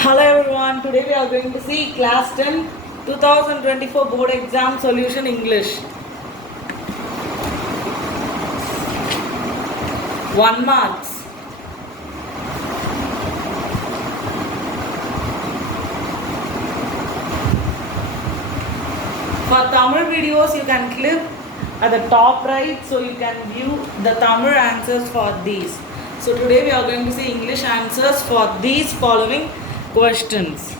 Hello everyone, today we are going to see Class 10 2024 Board Exam Solution English. 1 marks. For Tamil videos you can click at the top right so you can view the Tamil answers for these. So today we are going to see English answers for these following questions.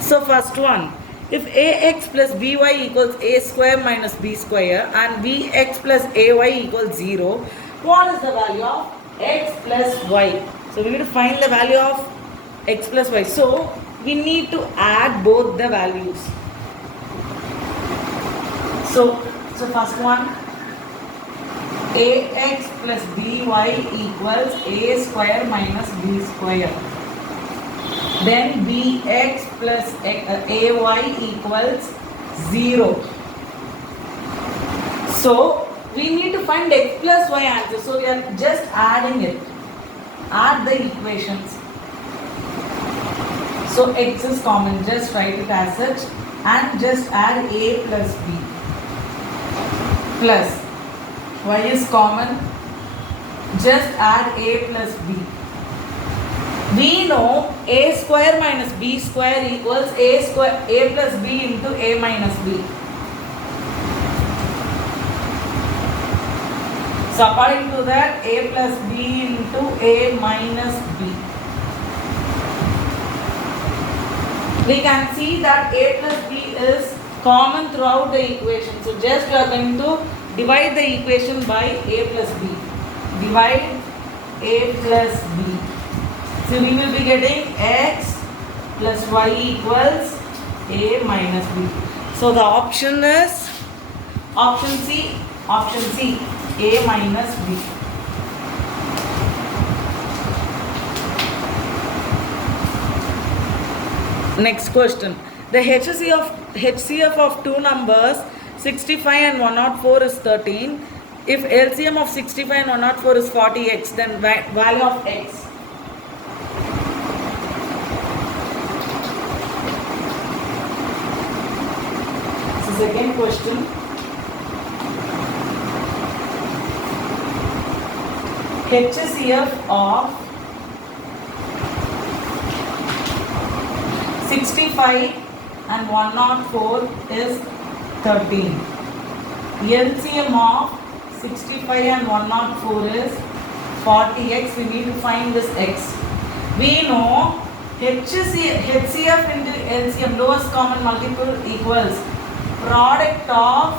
So first one, if ax plus by equals a square minus b square and bx plus ay equals 0, what is the value of x plus y? So we need to find the value of x plus y. So we need to add both the values. So first one, ax plus by equals a square minus b square. Then bx plus ay equals 0. So we need to find x plus y answer. So we are just adding it. Add the equations. So x is common. Just write it as such and just add a plus b. Plus y is common. Just add a plus b. We know a square minus b square equals a plus b into a minus b. So according to that, a plus b into a minus b. We can see that a plus b is common throughout the equation. So just we are going to divide the equation by a plus b. Divide a plus b. So we will be getting x plus y equals a minus b. So the option is option C, a minus b. Next question. The HCF of two numbers 65 and 104 is 13. If LCM of 65 and 104 is 40x, then value of x. Second question, HCF of 65 and 104 is 13. LCM of 65 and 104 is 40x. We need to find this x. We know HCF into LCM, lowest common multiple, equals product of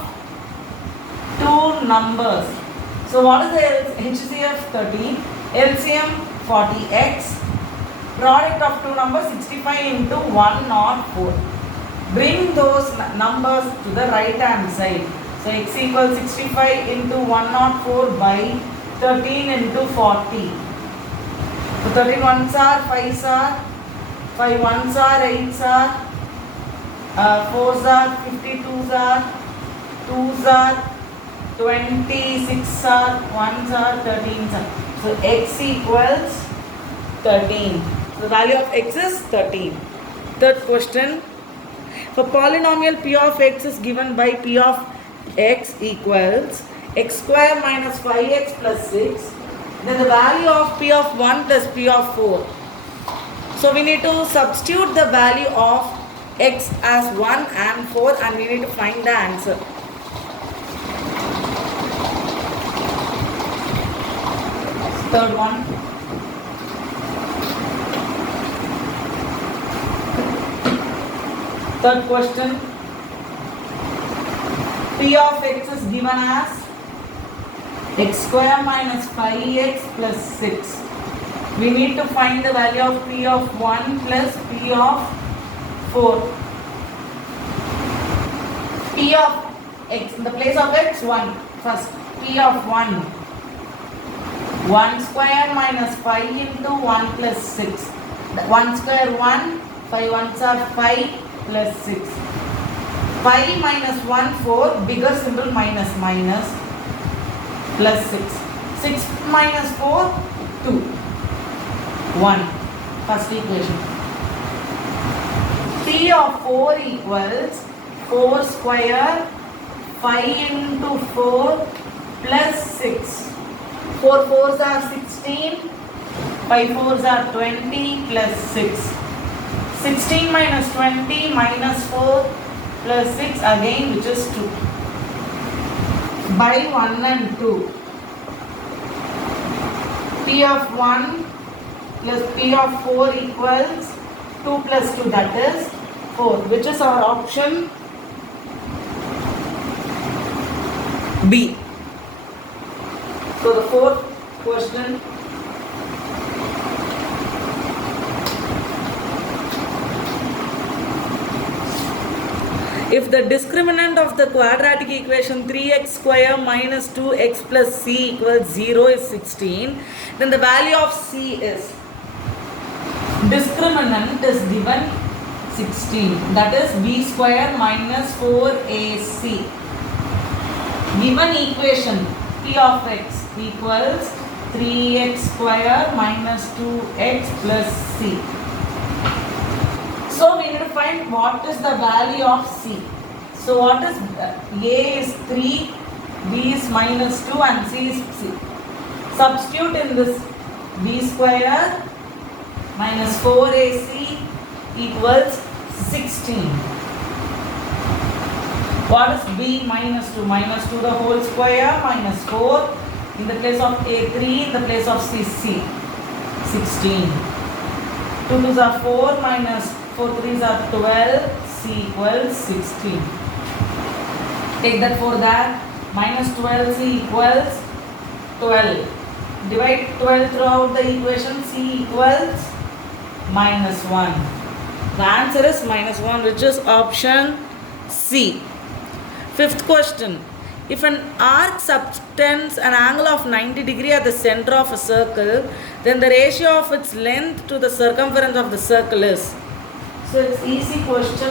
two numbers. So what is the HCF? 13, LCM 40x, product of two numbers 65 into 104. Bring those numbers to the right hand side. So x equals 65 into 104 by 13 into 40. So 13 ones are 5s are, 5 ones are 8s are, 4s are, 52s are, 2s are, 26 are, 1s are, 13s are. So x equals 13. So the value of x is 13. Third question. For polynomial p of x is given by p of x equals x square minus 5x plus 6. Then the value of p of 1 plus p of 4. So we need to substitute the value of x as 1 and 4 and we need to find the answer. Third one. Third question. P of x is given as x square minus 5x plus 6. We need to find the value of P of 1 plus P of 4. P of x, in the place of x, 1. First, P of 1. 1 square minus 5 into 1 plus 6. 1 square 1, 5 ones are 5 plus 6. 5 minus 1, 4, bigger symbol minus minus, plus 6. 6 minus 4, 2. 1. First equation. P of 4 equals 4 square 5 into 4 plus 6. 4 fours are 16, 5 fours are 20 plus 6. 16 minus 20 minus 4 plus 6 again, which is 2. By 1 and 2. P of 1 plus P of 4 equals 2 plus 2, that is 4, which is our option B. So the fourth question. If the discriminant of the quadratic equation 3x square minus 2x plus c equals 0 is 16, then the value of c is, discriminant is given 16, that is b square minus 4ac. Given equation p of x equals 3x square minus 2x plus c. So we need to find what is the value of c. So what is a is 3, b is minus 2 and c is c. Substitute in this, b square minus 4ac equals 16. What is b minus 2? Minus 2 the whole square minus 4. In the place of a3, in the place of c, 16. 2 2s are 4 minus 4 3s are 12, c equals 16. Take that for that. Minus 12c equals 12. Divide 12 throughout the equation, c equals minus 1. The answer is minus 1, which is option C. Fifth question. If an arc subtends an angle of 90 degrees at the center of a circle, then the ratio of its length to the circumference of the circle is. So it's easy question.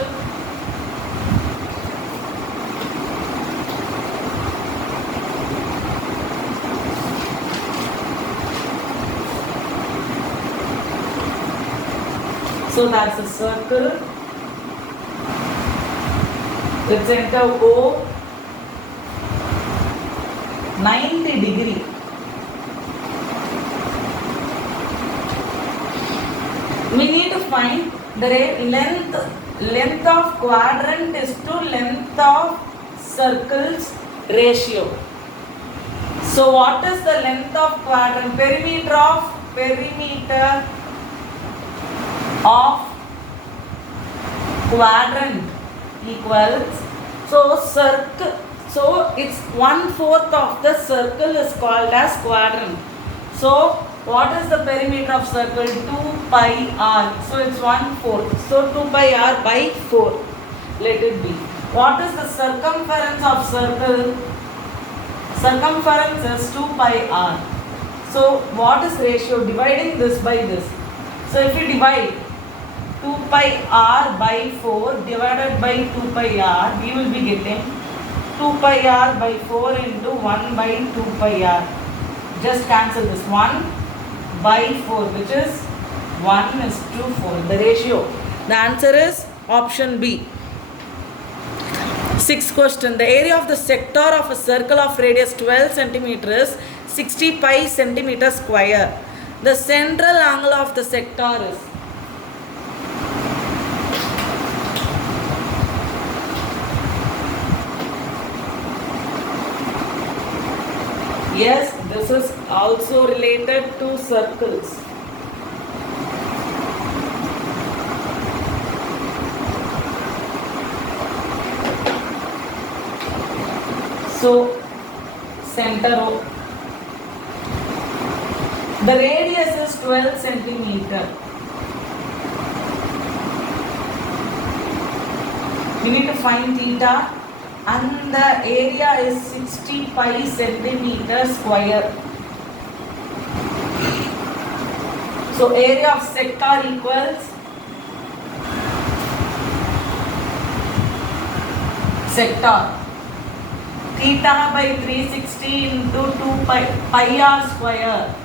So that's a circle. Its center O 90 degree. We need to find the length of quadrant is to length of circles ratio. So what is the length of quadrant? Perimeter of quadrant equals, so circle, so it's 1/4 of the circle is called as quadrant. So what is the perimeter of circle? 2 pi r. So it's 1/4. So 2 pi r by 4. Let it be. What is the circumference of circle? Circumference is 2 pi r. So what is ratio? Dividing this by this. So if you divide 2 pi r by 4 divided by 2 pi r, we will be getting 2 pi r by 4 into 1 by 2 pi r. Just cancel this 1 by 4, which is 1 is to 4. The ratio. The answer is option B. Sixth question. The area of the sector of a circle of radius 12 centimeters is 60 pi centimeter square. The central angle of the sector is. Yes, this is also related to circles. So, center O. The radius is 12 centimeter. We need to find theta, and the area is 60 pi centimeter square. So area of sector equals sector theta by 360 into 2 pi r square.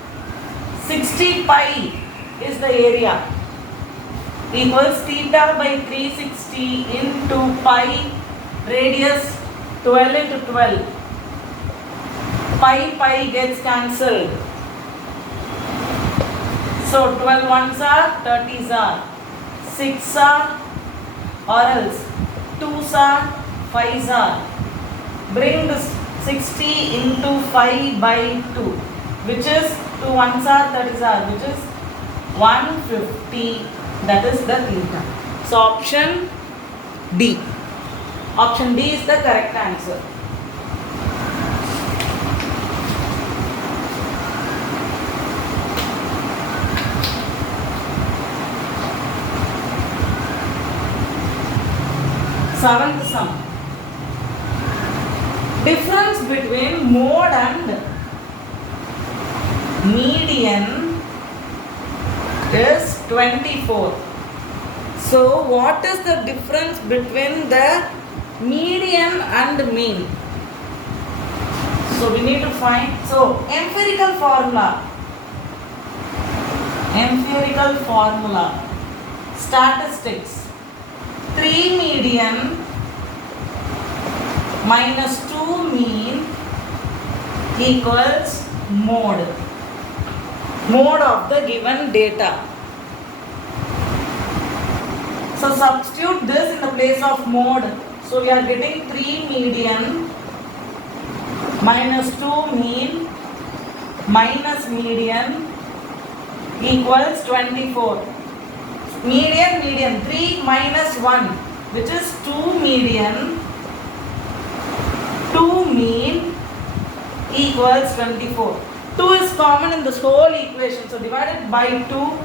60 pi is the area, equals theta by 360 into pi, radius 12 into 12. Pi gets cancelled. So 12 ones are 30s are 6 are, or else 2s are 5s are. Bring this 60 into 5 by 2, which is 2 ones are 30s are, which is 150. That is the theta. So option D. Option D is the correct answer. Seventh sum. Difference between mode and median is 24. So what is the difference between the median and mean? So we need to find, so empirical formula, statistics, 3 median minus 2 mean equals mode of the given data. So substitute this in the place of mode. So we are getting 3 median minus 2 mean minus median equals 24. Median 3 minus 1, which is 2 median, 2 mean equals 24. 2 is common in this whole equation, so divided by 2.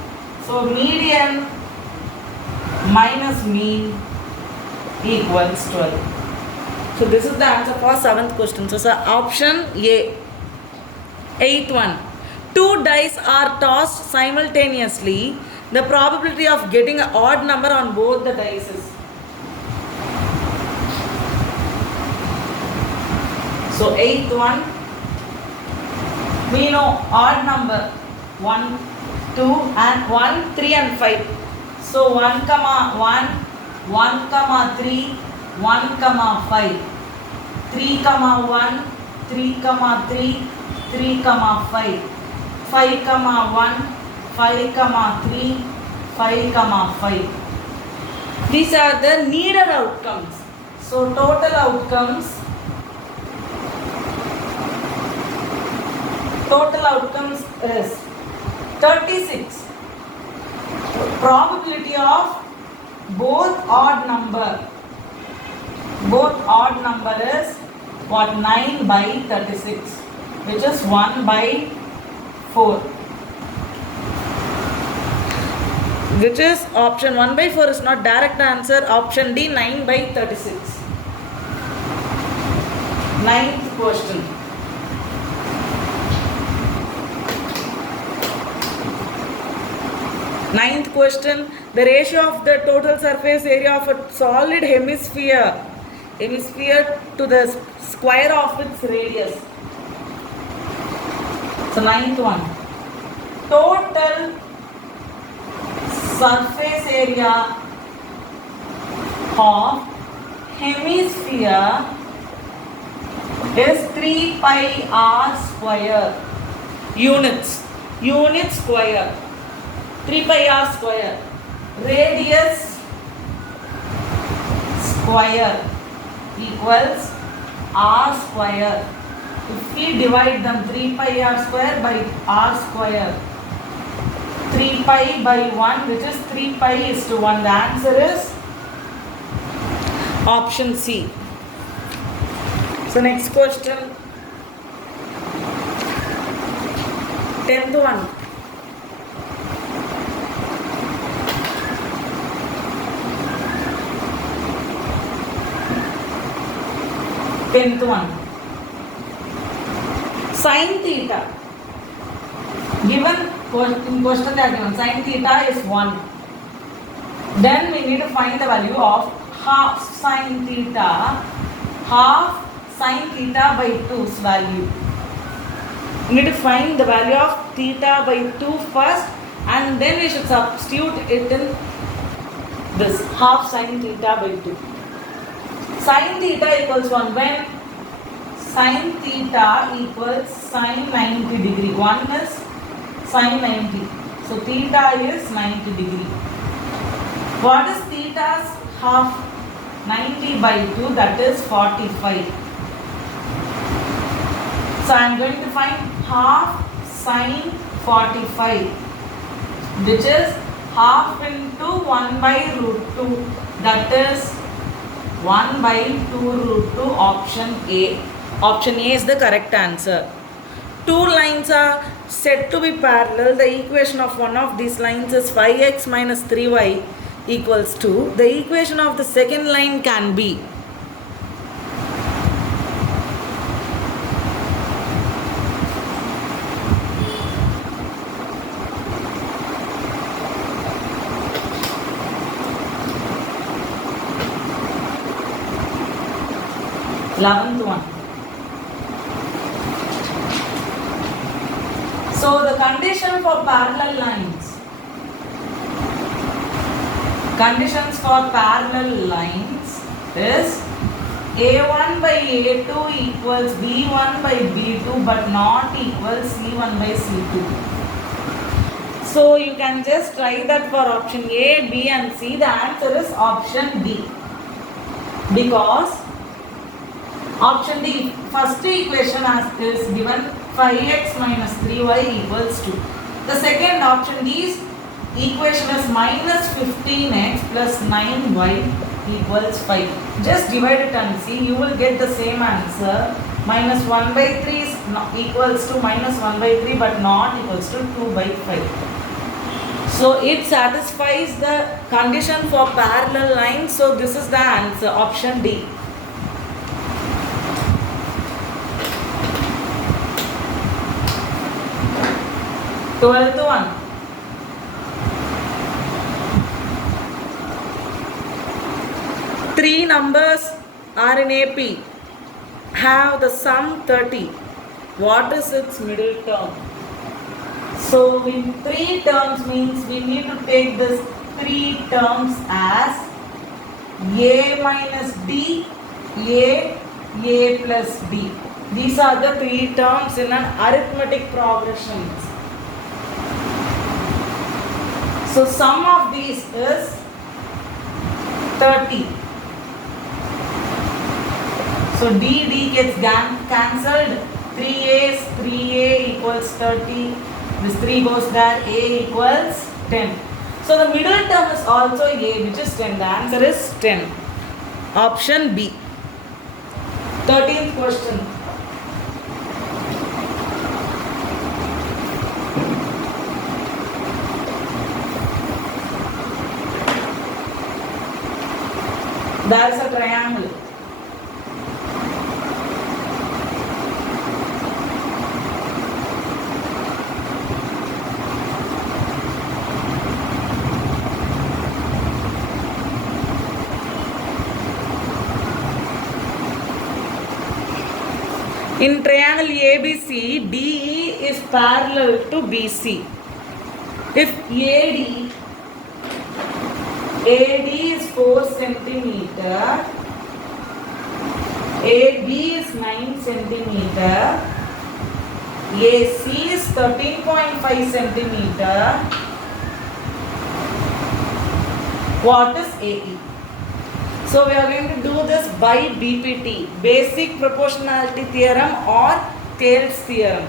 So median minus mean equals 12. So this is the answer for 7th question. So option A. 8th one. 2 dice are tossed simultaneously. The probability of getting an odd number on both the dice is. So 8th one, we know odd number 1, 2 and 1, 3 and 5. So 1, 1, 1, 3, 1, 5, 3, 1, 3, 3, 3, 5, 5, 1, 5, 3, 5, 5. These are the needed outcomes. So total outcomes is 36. Probability of both odd number is what? 9 by 36, which is 1 by 4. Which is option 1 by 4 is not direct answer. Option D, 9 by 36. 9th question. Ninth question, the ratio of the total surface area of a solid hemisphere to the square of its radius. So 9th one, total surface area of hemisphere is 3 pi r square units square. 3 pi r square, radius square equals r square. If we divide them, 3 pi r square by r square, 3 pi by 1, which is 3 pi is to 1. The answer is option C. So next question, 10th one. 10th one. Sin theta. Given in question they are given sin theta is 1. Then we need to find the value of half sin theta. Half sin theta by 2's value. We need to find the value of theta by 2 first, and then we should substitute it in this half sin theta by 2. Sin theta equals 1 when sin theta equals sin 90 degree. 1 is sin 90. So theta is 90 degree. What is theta's half? 90 by 2, that is 45. So I am going to find half sin 45, which is half into 1 by root 2, that is 1 by 2 root 2, option A. Option A is the correct answer. Two lines are said to be parallel. The equation of one of these lines is 5x minus 3y equals 2. The equation of the second line can be one. So the condition for parallel lines. Conditions for parallel lines is A1 by A2 equals B1 by B2 but not equals C1 by C2. So you can just try that for option A, B and C. The answer is option D. Because option D, first equation is given 5x minus 3y equals 2. The second option D's equation is minus 15x plus 9y equals 5. Just divide it and see, you will get the same answer. Minus 1 by 3 is equals to minus 1 by 3 but not equals to 2 by 5. So it satisfies the condition for parallel lines. So this is the answer, option D. Twelfth one. Three numbers are in AP. Have the sum 30. What is its middle term? So in three terms means we need to take this three terms as A minus D, A plus D. These are the three terms in an arithmetic progression. So sum of these is 30. So D gets cancelled. 3A is 3A equals 30. This 3 goes there. A equals 10. So the middle term is also A, which is 10. The answer is 10. Option B. 13th question. There is a triangle. In triangle ABC, DE is parallel to BC. If AD is 4 centimeter, AB is 9 centimeter, AC is 13.5 centimeter. What is AE? So we are going to do this by BPT, basic proportionality theorem or Thales theorem.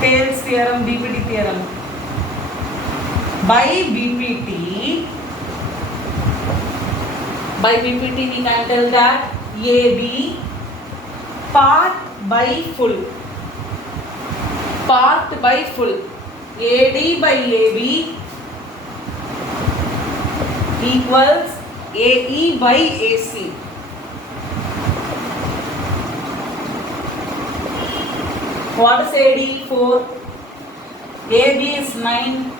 Thales theorem, BPT theorem. By BPT we can tell that AB part by full. AD by AB equals AE by AC. What is AD? 4. AB is 9.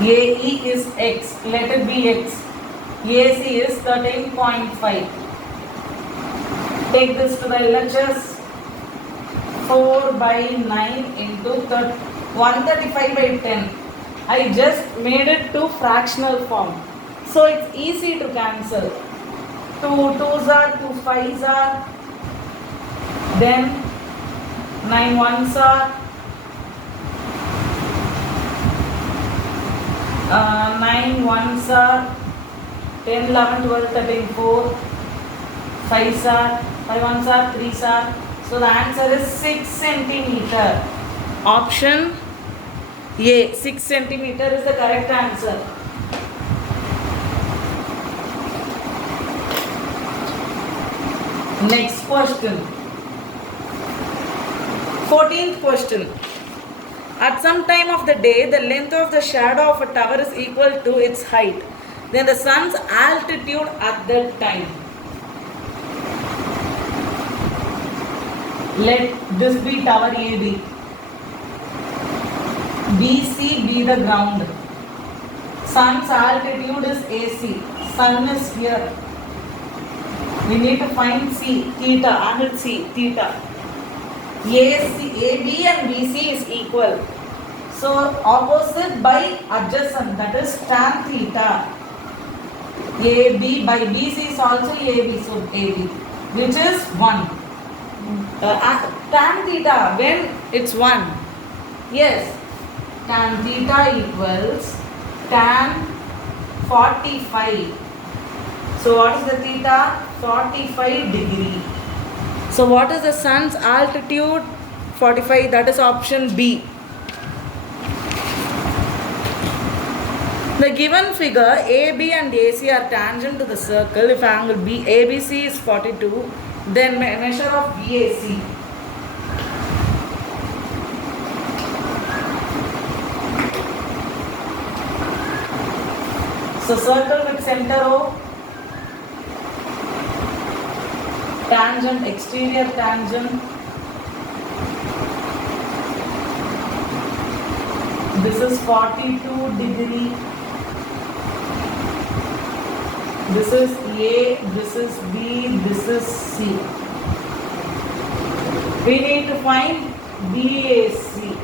AE is X. Let it be X. AC is 13.5. Take this to the LHS. 4 by 9 into 135 by 10. I just made it to fractional form. So it's easy to cancel. 2 2s are, 2 5s are. Then 9 1s are. 9 1s are. 10 11 12 13 4. 5s are. 5 1s are. 3s are. So the answer is 6 centimeter. Option A, 6 centimeter is the correct answer. Next question. 14th question. At some time of the day, the length of the shadow of a tower is equal to its height. Then the sun's altitude at that time. Let this be tower AB. BC be the ground. Sun's altitude is AC. Sun is here. We need to find C, theta, angle C, theta. AB and BC is equal. So opposite by adjacent, that is tan theta. AB by BC is also AB, so AB, which is 1. Tan theta, when it's 1. Yes, tan theta equals tan 45. So what is the theta? 45 degree. So what is the sun's altitude? 45, that is option B. The given figure AB and AC are tangent to the circle. If angle ABC is 42, then measure of BAC. So circle with center O. Tangent, exterior tangent. This is 42 degree. This is A, this is B, this is C. We need to find BAC.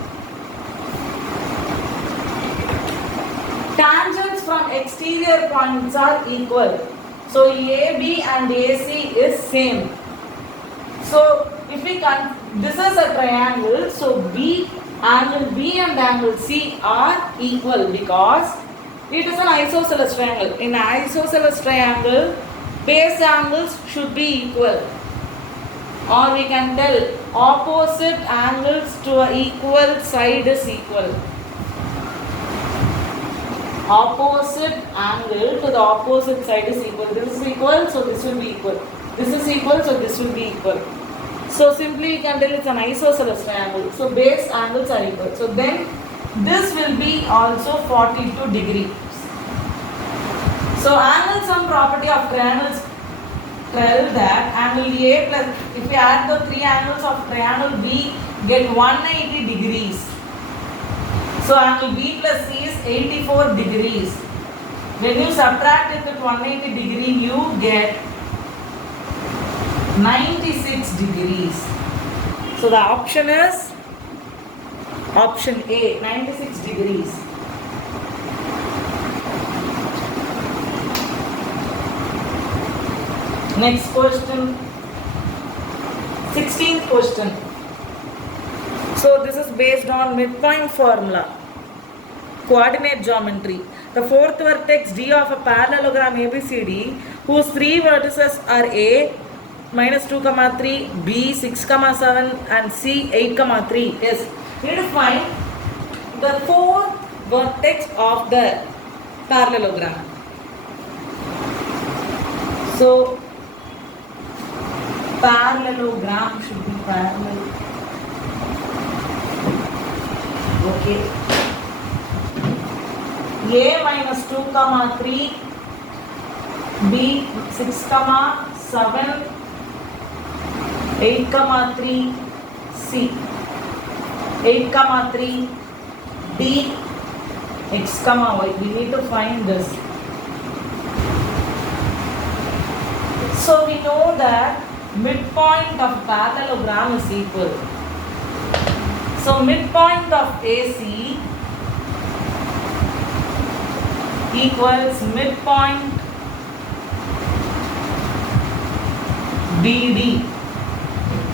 Tangents from exterior points are equal. So AB and AC is same. So if we this is a triangle, so angle B and angle C are equal because it is an isosceles triangle. In an isosceles triangle, base angles should be equal. Or we can tell opposite angles to an equal side is equal. Opposite angle to the opposite side is equal. This is equal, so this will be equal. This is equal, so this will be equal. So simply you can tell it's an isosceles triangle. So base angles are equal. So then this will be also 42 degrees. So angle sum property of triangles tell that angle A plus, if we add the three angles of triangle B, get 180 degrees. So angle B plus C is 84 degrees. When you subtract it with 180 degree, you get 96 degrees. So the option is option A, 96 degrees. Next question, 16th question. So this is based on midpoint formula, coordinate geometry. The fourth vertex D of a parallelogram ABCD whose three vertices are A, minus 2, 3, B, 6, 7 and C, 8, 3. Yes, we need to find the fourth vertex of the parallelogram. So parallelogram should be parallel. Okay. A minus 2, 3, B 6, 7, 8, 3, C. 8 comma 3 D x comma y. We need to find this. So we know that midpoint of parallelogram is equal. So midpoint of AC equals midpoint BD.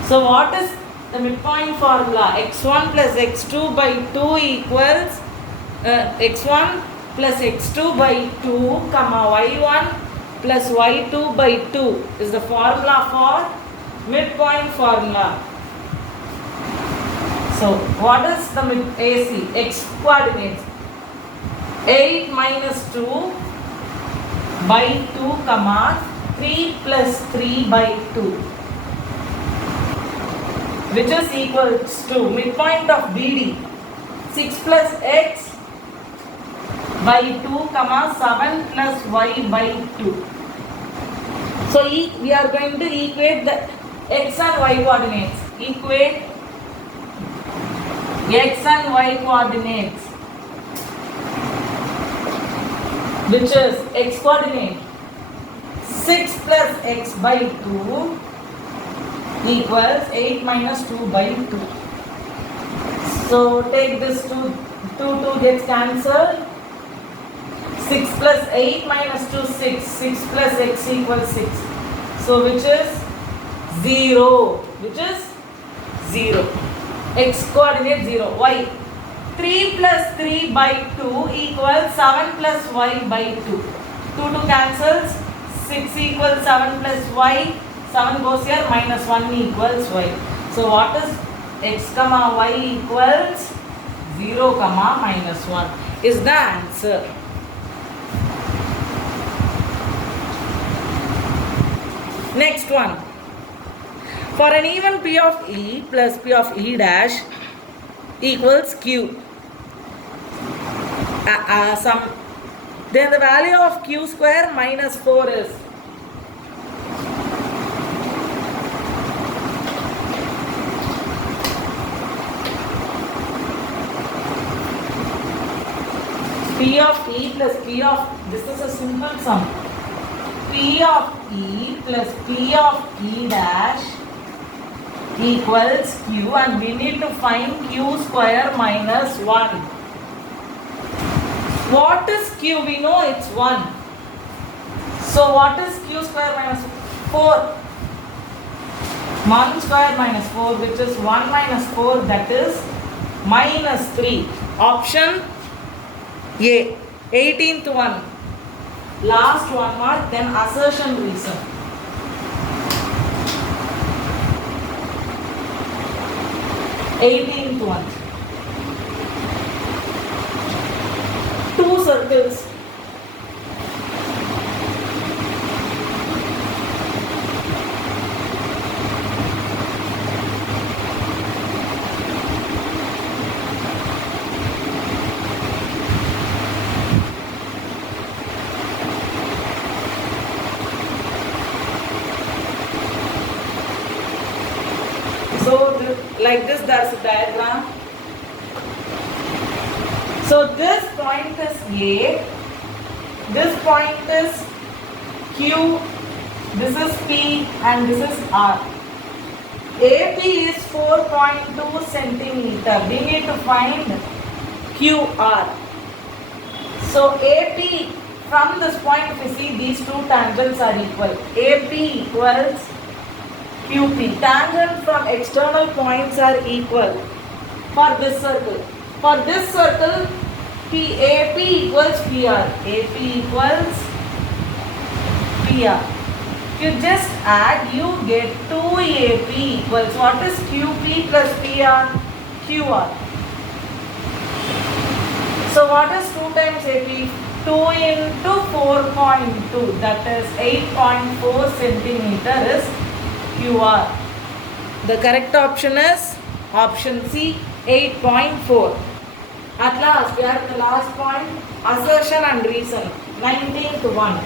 So what is the midpoint formula? X1 plus X2 by 2 equals X1 plus X2 by 2 comma Y1 plus Y2 by 2 is the formula for midpoint formula. So what is the AC? X coordinates 8 minus 2 by 2 comma 3 plus 3 by 2, which is equals to midpoint of BD 6 plus X by 2 comma 7 plus Y by 2. So we are going to equate the X and Y coordinates. Equate X and Y coordinates, which is X coordinate 6 plus X by 2 equals 8 minus 2 by 2. So take this 2 gets cancelled. 6 plus 8 minus 2 6. 6 plus X equals 6. So which is 0. Which is 0. X coordinate 0. Y 3 plus 3 by 2 equals 7 plus Y by 2. 2 cancels. 6 equals 7 plus Y. 7 goes here. Minus 1 equals Y. So what is X comma Y equals 0 comma minus 1 is the answer. Next one. For an even P of E plus P of E dash equals Q. Then the value of Q square minus 4 is P of E plus P of, this is a simple sum. P of E plus P of E dash equals Q, and we need to find Q square minus 1. What is Q? We know it's 1. So what is Q square minus 4? 1 square minus 4, which is 1 minus 4, that is minus 3. Option A. 18th one. Last one mark, then assertion reason. Eighteenth one. 2 circles. So like this, there's a diagram. So this point is A, this point is Q, this is P, and this is R. AP is 4.2 centimeter. We need to find QR. So AP, from this point, if you see, these two tangents are equal. AP equals QP. Tangent from external points are equal for this circle. For this circle, AP equals PR. AP equals PR. You just add, you get 2AP equals, what is QP plus PR? QR. So what is 2 times AP? 2 into 4.2, that is 8.4 centimeter is QR. The correct option is option C, 8.4. At last, we are at the last point, assertion and reason. 19th one.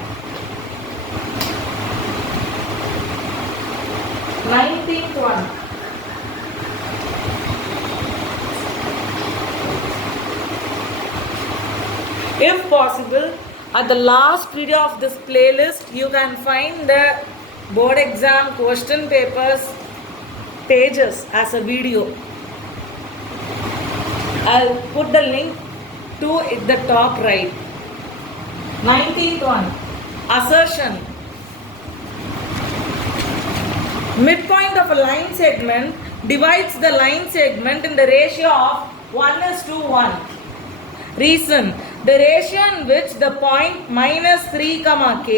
19th one. If possible, at the last video of this playlist, you can find the board exam question papers pages as a video. I'll put the link to at the top right. 19th one, assertion. Midpoint of a line segment divides the line segment in the ratio of 1:1. Reason, the ratio in which the point -3, k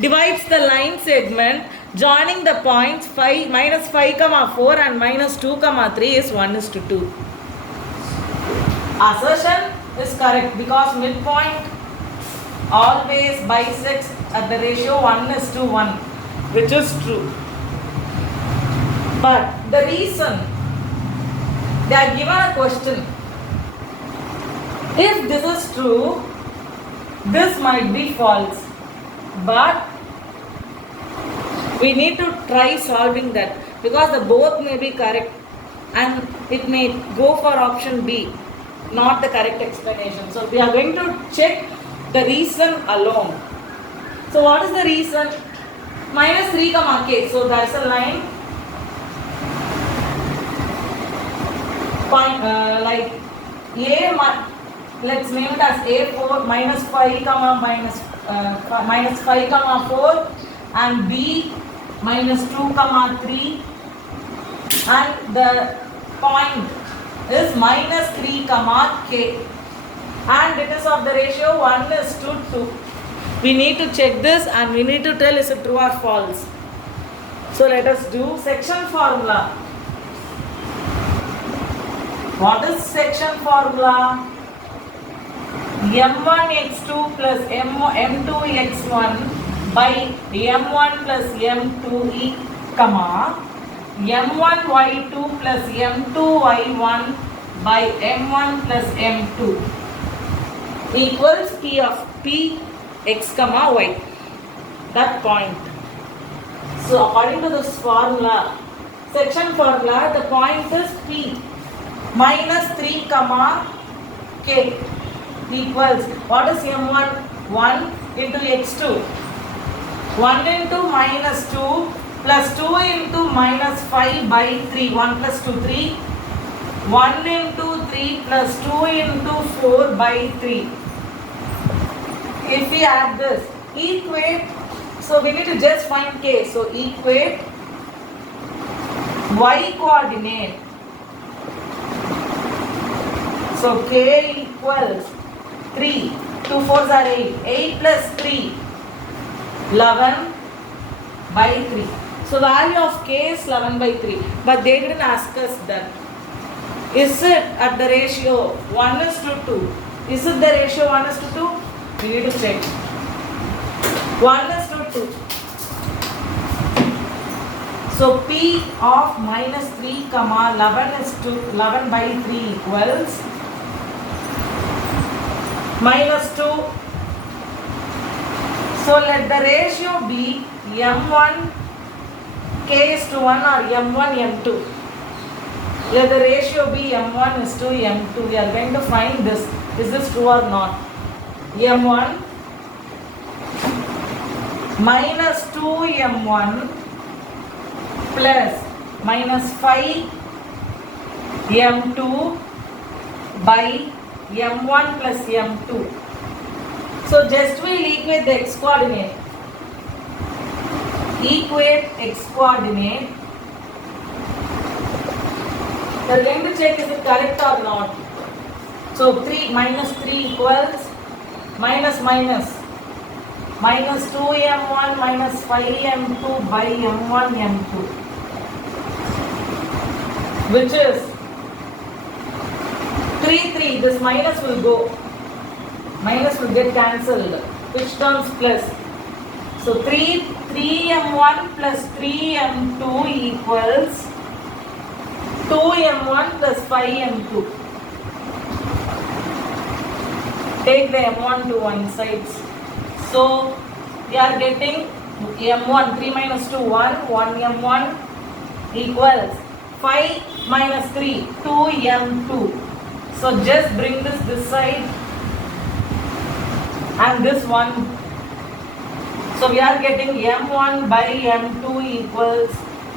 divides the line segment joining the points -5, 4 and -2, 3 is 1:2. Assertion is correct because midpoint always bisects at the ratio 1:1, which is true. But the reason, they are given a question. If this is true, this might be false. But we need to try solving that because the both may be correct and it may go for option B, not the correct explanation. So we are going to check the reason alone. So what is the reason? -3, k. So that's a line point like A. Let's name it as A4 -5, -5, 4 and B -2, 3 and the point is -3, k and it is of the ratio 1:2. We need to check this and we need to tell is it true or false. So let us do section formula. What is section formula? m1x2 plus m2x1 by m1 plus m2 m1y2 plus m2y1 by m1 plus m2 equals p of p x y, that point. So according to this formula, section formula, the point is p -3, k equals, what is m1? 1 into x2. 1 into -2 plus 2 into -5 by 3. 1 plus 2, 3. 1 into 3 plus 2 into 4 by 3. If we add this, equate, so we need to just find k. So equate y coordinate. So k equals 3, 2 4s are 8, 8 plus 3, 11 by 3. So value of k is 11 by 3. But they didn't ask us that. Is it at the ratio 1:2? Is it the ratio 1:2? We need to check. 1:2. So P of -3, 11 by 3 equals -2. So let the ratio be m1 k:1 or m1 m2. Let the ratio be m1 is to m2. We are going to find this. Is this true or not? m1 -2 m1 plus -5 m2 by m1 plus m2. So just we'll equate the x coordinate. Equate x coordinate. We are going to check is it correct or not. So 3 -3 equals minus -2 m1 -5 m2 by m1 m2, which is 3. This minus will go. Minus will get cancelled. Which turns plus. So 3 m1 plus 3 m2 equals 2 m1 plus 5 m2. Take the m1 to one side. So we are getting m1, 3 minus 2, 1 m1 equals 5 minus 3, 2 m2. So just bring this side. and this one. So we are getting m1 by m2 equals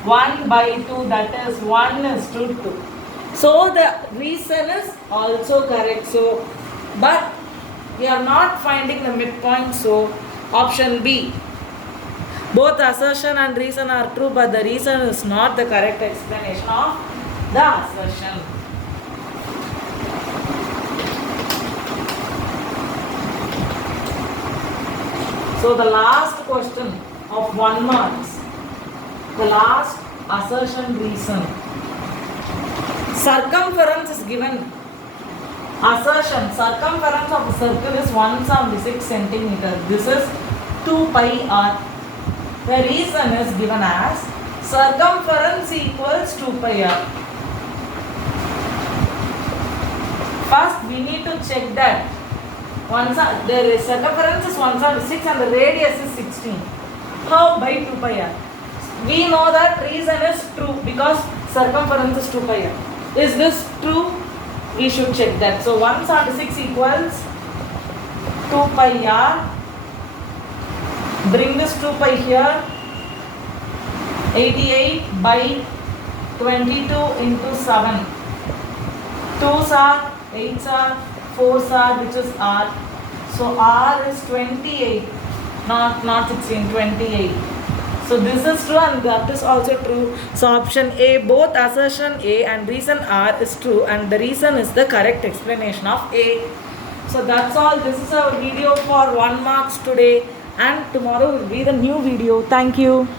1 by 2, that is 1:2. So the reason is also correct. So, but we are not finding the midpoint, so option B. Both assertion and reason are true, but the reason is not the correct explanation of the assertion. So the last question of 1 marks, the last assertion reason. Circumference is given. Assertion, circumference of a circle is 176 centimeters. This is 2 pi r. The reason is given as circumference equals 2 pi r. First we need to check that the circumference is 176 and the radius is 16. How by 2 pi r? We know that reason is true because circumference is 2 pi r. Is this true? We should check that. So 176 equals 2 pi r. Bring this 2 pi here. 88 by 22 into 7. 2s are, 8s are, 4s are, which is r. So r is 28, not 16, 28. So this is true and that is also true. So option A, both assertion A and reason R is true, and the reason is the correct explanation of A. So that's all. This is our video for 1 marks today, and tomorrow will be the new video. Thank you.